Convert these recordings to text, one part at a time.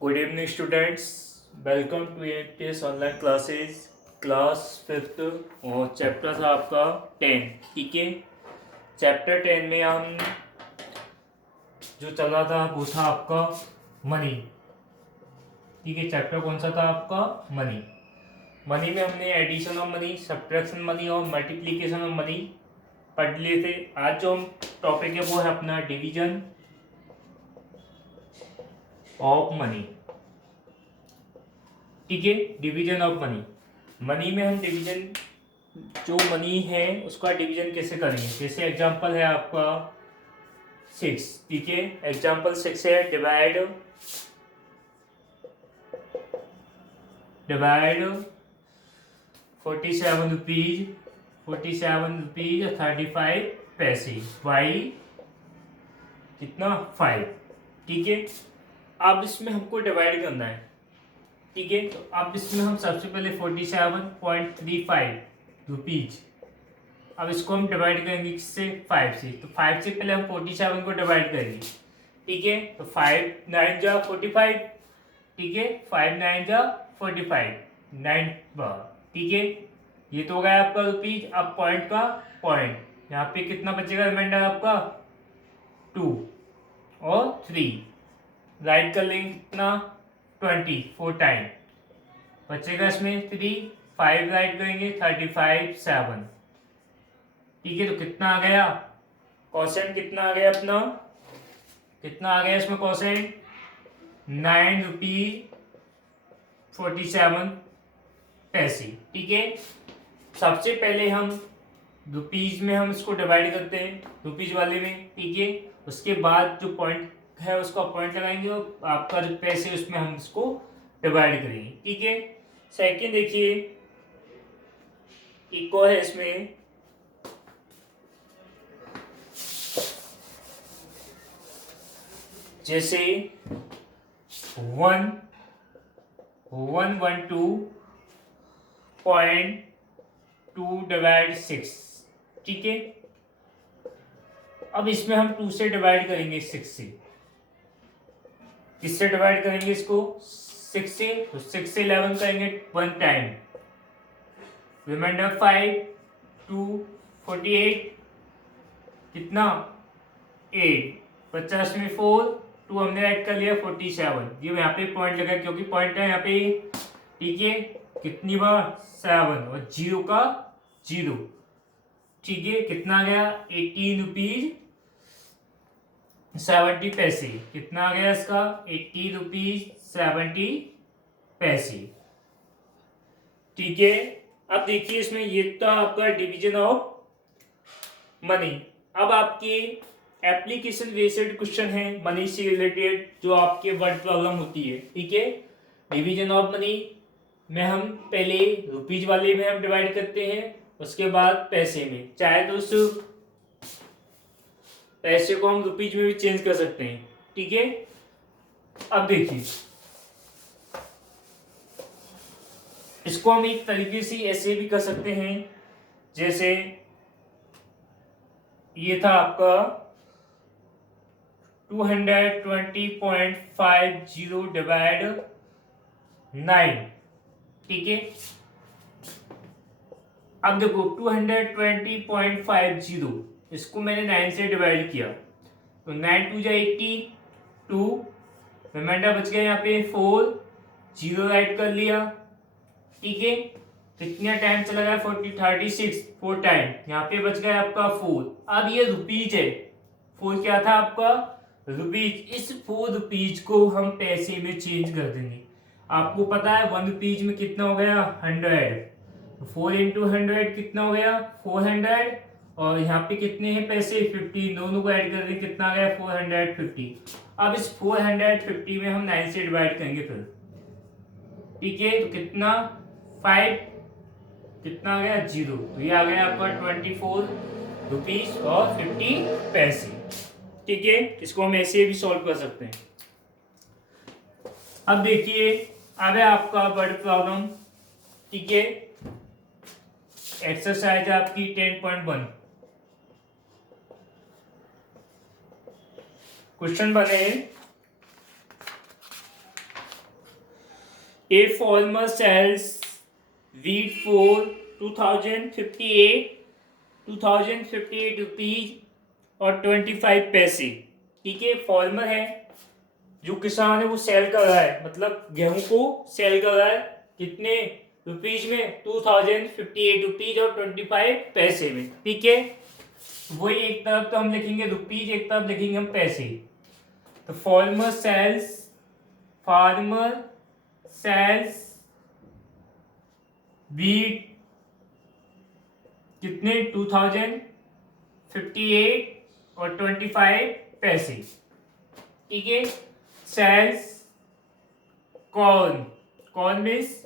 Good evening students, welcome to ATS online classes class fifth. और chapter था आपका 10। ठीक है, चैप्टर 10 में हम जो चला था वो था आपका मनी। ठीक है, चैप्टर कौन सा था आपका? मनी। मनी में हमने addition of money, subtraction money और मल्टीप्लिकेशन ऑफ मनी पढ़ लिए थे। आज जो हम टॉपिक है वो है अपना डिवीजन ऑफ मनी। ठीक है, डिवीजन ऑफ मनी। मनी में हम डिवीजन, जो मनी है उसका डिवीजन कैसे करेंगे। जैसे एग्जांपल है आपका 6। ठीक है, एग्जांपल 6 है डिवाइड डिवाइड 47 रुपीज 35 पैसे बाई कितना 5। ठीक है, अब इसमें हमको डिवाइड करना है। ठीक है, तो अब इसमें हम सबसे पहले 47.35 रुपीज, अब इसको हम डिवाइड करेंगे किससे? 5 से। तो 5 से पहले हम 47 को डिवाइड करेंगे। ठीक है, तो 5 9 जा 45। ठीक है, 5 9 जा 45, 9 बार। ठीक है, ये तो हो गया आपका रुपीज। अब पॉइंट का पॉइंट, यहाँ पे कितना बचेगा रिमाइंडर आपका? 2 और 3। राइट कर लेंगे कितना? 24 टाइम बचेगा इसमें 3। 5 राइट करेंगे 35 7। ठीक है, तो कितना आ गया? क्वेश्चन कितना आ गया अपना? कितना आ गया इसमें क्वेश्चन? 9 रुपीज 47 पैसे। ठीक है, सबसे पहले हम रुपीज में हम इसको डिवाइड करते हैं, रुपीज वाले में। ठीक है, उसके बाद जो पॉइंट है उसका पॉइंट लगाएंगे और आपका जो पैसे उसमें हम इसको डिवाइड करेंगे। ठीक है, सेकंड देखिए, इको है इसमें जैसे 112.2/6। ठीक है, अब इसमें हम 2 से डिवाइड करेंगे, 6 से। किससे डिवाइड करेंगे इसको? 6 से। तो 6 से 11 करेंगे 1 टाइम, रिमाइंडर 5 2 48 कितना? 8 50 में 4 2 हमने ऐड कर लिया 47। ये यहाँ पे पॉइंट लगा क्योंकि पॉइंट है यहाँ पे। ठीक है, कितनी बार? 7 और 0 का 0। ठीक है, कितना आ गया? 18 रुपीज 70 पैसे। कितना आ गया इसका? 80 रुपीज 70 पैसे। ठीक है, अब देखिए इसमें ये तो आपका डिवीजन ऑफ मनी। अब आपके एप्लीकेशन बेस्ड क्वेश्चन है मनी से रिलेटेड, जो आपके वर्ड प्रॉब्लम होती है। ठीक है, डिवीजन ऑफ मनी में हम पहले रुपीज वाले में हम डिवाइड करते हैं, उसके बाद पैसे में। चाहे तो उस पैसे को हम रुपीज में भी चेंज कर सकते हैं। ठीक है, अब देखिए इसको हम एक तरीके से ऐसे भी कर सकते हैं, जैसे ये था आपका 220.50 डिवाइड 9। ठीक है, अब देखो 220.50 इसको मैंने 9 से डिवाइड किया, तो 9 2 जा 82, रिमाइंडर बच गया यहाँ पे 4, 0 राइट कर लिया। ठीक है, कितना टाइम चला गया? 36 4 टाइम, यहाँ पे बच गया आपका 4। अब ये रुपीज है, 4 क्या था आपका? रुपीज। इस 4 रुपीज को हम पैसे में चेंज कर देंगे। आपको पता है 1 रुपीज में कितना हो गया? 100। 4 इंटू 100 कितना हो गया? 400। और यहाँ पे कितने हैं पैसे? 50। दोनों को ऐड कर दें, कितना आ गया? 450। अब इस 450 में हम 9 से डिवाइड करेंगे फिर। ठीक है, तो कितना? 5 कितना आ गया? 0। तो ये आ गया आपका 24 रुपीज और 50 पैसे। ठीक है, इसको हम ऐसे भी सॉल्व कर सकते हैं। अब देखिए, अब है आपका वर्ड प्रॉब्लम। ठीक है, एक्सरसाइज आपकी 10.1। क्वेश्चन बने A farmer sells wheat for 2058 rupees और 25 पैसे। ठीक है, फार्मर है, जो किसान है वो सेल कर रहा है, मतलब गेहूं को सेल कर रहा है कितने रुपीज में, 2058 रुपीज और 25 पैसे में। ठीक है, वही एक तरफ तो हम लिखेंगे रुपीज, एक तरफ लिखेंगे हम पैसे। तो फार्मर सेल्स wheat कितने, 2058 और 25 पैसे। ठीक है, सेल्स कॉर्न मीन्स,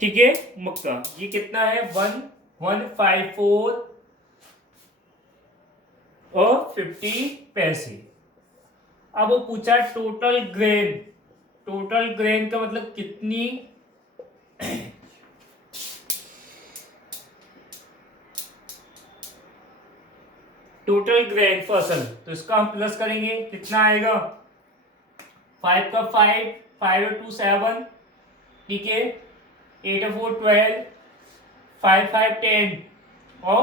ठीक है, मक्का, ये कितना है 1154 और 50 पैसे। अब वो पूछा टोटल ग्रेन का मतलब कितनी टोटल ग्रेन फसल, तो इसका हम प्लस करेंगे, कितना आएगा 5 का 5, 5 और 2 7, ठीक है, 8 और 4 12, 5 5 10 और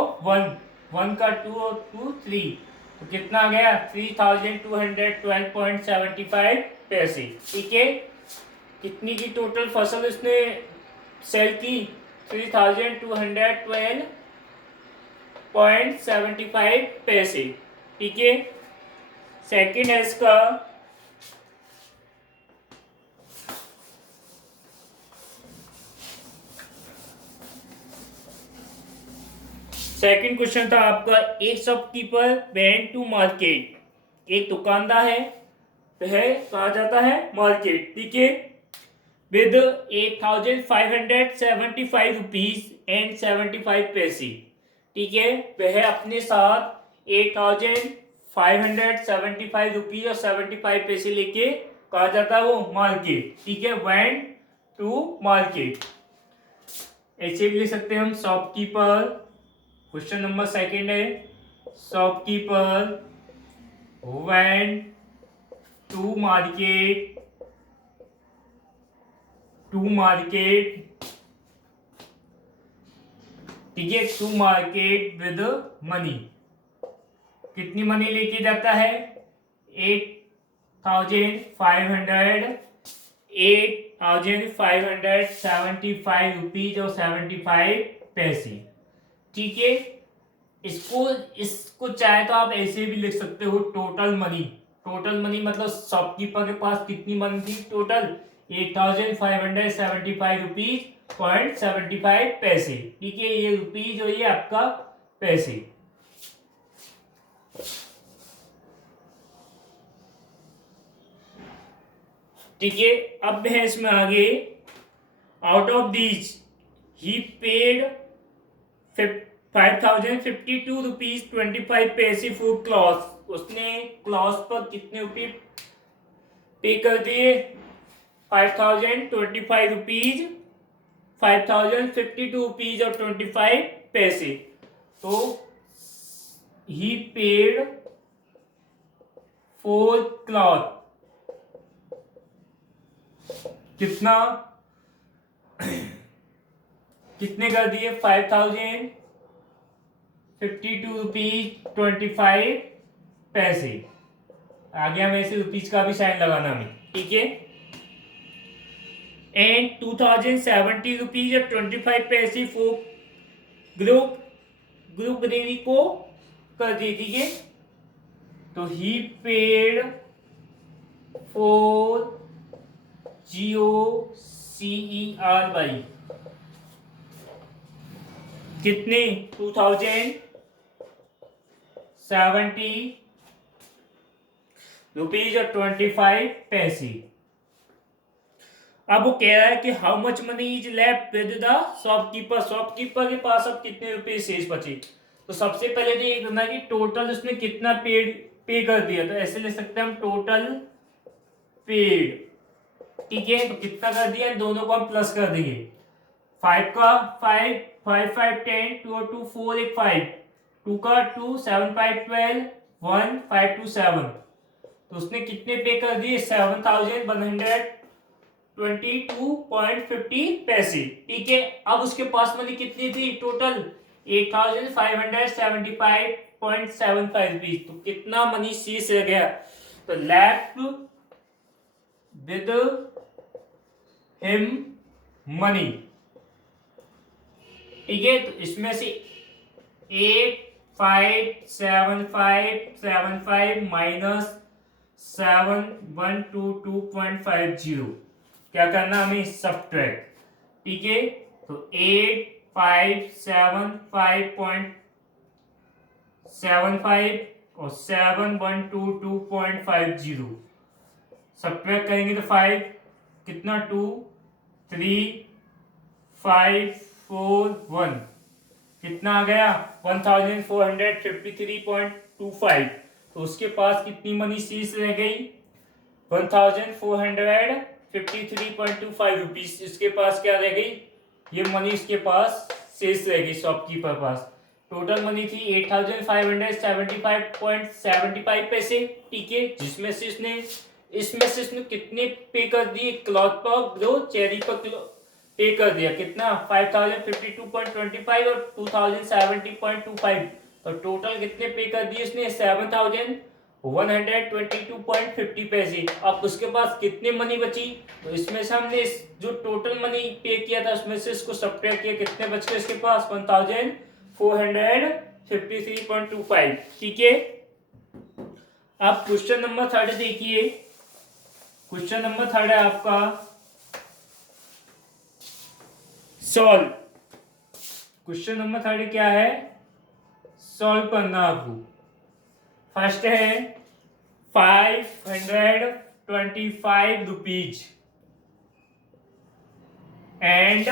1 का 2 और 2 3, तो कितना आ गया 3212.75 पैसे। ठीक है, कितनी की टोटल फसल उसने सेल की, 3212.75 पैसे। ठीक है, सेकेंड है इसका सेकंड क्वेश्चन था आपका, एक शॉपकीपर वेंट टू मार्केट, एक दुकानदार है वह कहा जाता है मार्केट, ठीक है, विद 8575 रुपीज एंड 75 पैसे। ठीक है, वह अपने साथ 8575 रुपीज और 75 पैसे लेके कहा जाता है वो मार्केट। ठीक है, वेंट टू मार्केट, ऐसे भी लिख सकते हैं हम शॉपकीपर। क्वेश्चन नंबर सेकंड है, शॉपकीपर वेंट टू मार्केट ठीक है, टू मार्केट विद मनी, कितनी मनी लेके जाता है 8575 रुपीज और 75 पैसे। ठीक है, इसको चाहे तो आप ऐसे भी लिख सकते हो, टोटल मनी मतलब शॉपकीपर के पास कितनी मनी थी टोटल, 8575 रुपीज पॉइंट 75 पैसे। ठीक है, ये रुपीज और ये आपका पैसे। ठीक है, अब है इसमें आगे, out of these he paid 5052 rupees 25 पैसे फॉर क्लॉथ, उसने क्लॉथ पर कितने रुपये पे कर दिए, 5025 रुपीज, 5052 रुपीज और 25 पैसे। तो ही पेड फॉर क्लॉथ कितना, कितने कर दिए 5052 रुपीज 25 पैसे। आगे हमें ऐसे रुपीज का भी साइन लगाना हमें। ठीक है, एंड 2070 रुपीज और 25 पैसे फॉर ग्रुप ग्रेवी को कर दी। ठीक है, तो ही पेड फॉर GOCERY कितने 2070 रुपीज और 25 पैसे। अब वो कह रहा है कि how much money is left with the shopkeeper के पास अब कितने रुपए शेष बचे। तो सबसे पहले तो ये करना कि टोटल उसने कितना पे कर दिया, तो ऐसे ले सकते हैं हम टोटल पेड। ठीक है, तो कितना कर दिया, दोनों को हम प्लस कर देंगे, 5 का 5 5 5 10 2 और 2 4 1 5, 2 का 2 7 5 12 1 5 2 7, तो उसने कितने पे कर दिए 7,122.50 पैसे। ठीक है, अब उसके पास मनी कितनी थी टोटल 8,575.75 रुपीज। तो कितना मनी शेष रह गया, तो लेफ्ट विद हिम मनी। ठीक है, तो इसमें से 8,575.75 माइनस 7,122.50 क्या करना हमें सब्ट्रैक्ट। ठीक है, तो 8,575.75 और 7,122.50 सब्ट्रैक्ट करेंगे तो 5 कितना 2 3 5 4 1 कितना आ गया 1453.25। तो उसके पास कितनी मनी शेष रह गई 1453.25 रुपीज। इसके पास क्या रह गई, ये मनी इसके पास शेष रह गई शॉपकीपर पास। टोटल मनी थी 8,575.75 पैसे। ठीक है, जिसमें से इसने कितने पे कर दिए क्लॉथ पर जो चेरी पर पे कर दिया कितना 5,052.25 और 2,070.25। तो टोटल कितने पे कर दिए इसने 7,122.50 पैसे। अब उसके पास कितने मनी बची, तो इसमें से हमने जो टोटल मनी पे किया था उसमें से इसको सब्ट्रैक्ट किया, कितने बच गए इसके पास 1,453.25। ठीक है, अब क्वेश्चन नंबर 3 देखिए। क्वेश्चन नंबर 3 है आपका सॉल्व। क्वेश्चन नंबर 3 क्या है, सॉल्व करना आपको। फर्स्ट है 525 रुपीज एंड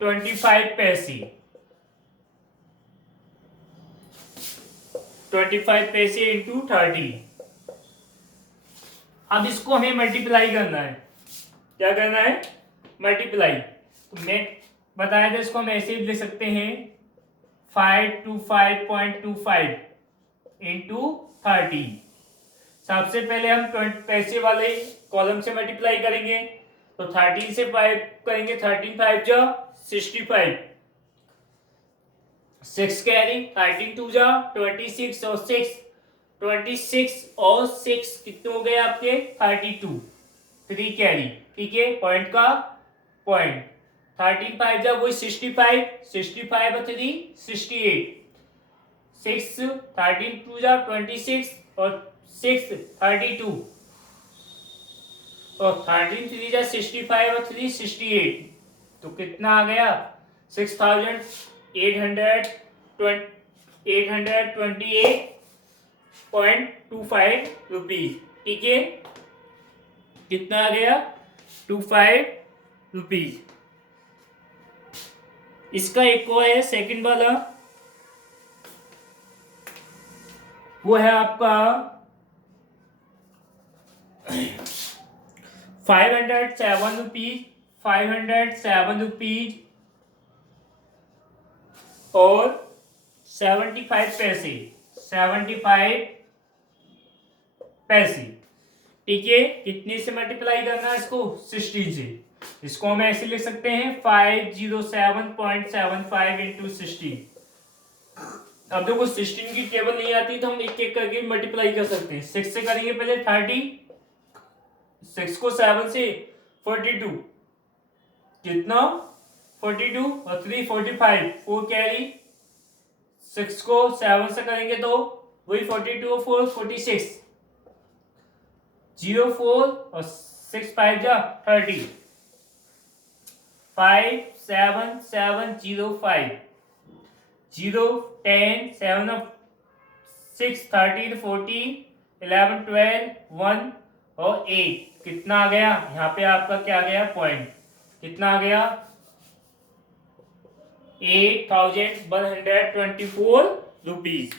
25 पैसे। 25 पैसे इंटू 30। अब इसको हमें मल्टीप्लाई करना है। क्या करना है, मल्टीप्लाई। तो मैं बताया था इसको हम ऐसे ही लिख सकते हैं 525.25 इंटू 30। सबसे पहले हम पैसे वाले कॉलम से मल्टीप्लाई करेंगे, तो 13 से 5 करेंगे, 13 5 जा 65, 6 कैरी 13 2 जा 26 और 26 और 6 कितने हो गए आपके 32, 3 कैरी। ठीक है, पॉइंट का पॉइंट 13 5 जा वही 65, 65 और 3 68, 6 13 2 जा 26 और 6 32 और 13 3 जा 65 और 3 68। तो कितना आ गया 6,828.25 रुपीज। ठीक है, कितना आ गया 25 रुपीज। इसका एक और है सेकंड वाला, वो है आपका 507 रुपीज, 507 रुपीज और 75 पैसे, 75 पैसे। ठीक है, कितने से मल्टीप्लाई करना है इसको 16 से। इसको हम ऐसे लिख सकते हैं 507.75 इंटू 16। अब देखो 16 की टेबल नहीं आती तो हम एक एक करके मल्टीप्लाई कर सकते हैं। 6 से करेंगे पहले 30, 6 को 7 से 42 कितना 42 और 3 45, 4 कैरी। 6 को 7 से करेंगे तो वही 42 और 4 46, 0 4 और 6 5 जा 30, 5 7 7 0 5 0 10 7 of 6 13 14 11 12 1 और 8 कितना आ गया यहाँ पे आपका क्या आ गया पॉइंट कितना आ गया 8,124 रुपीज।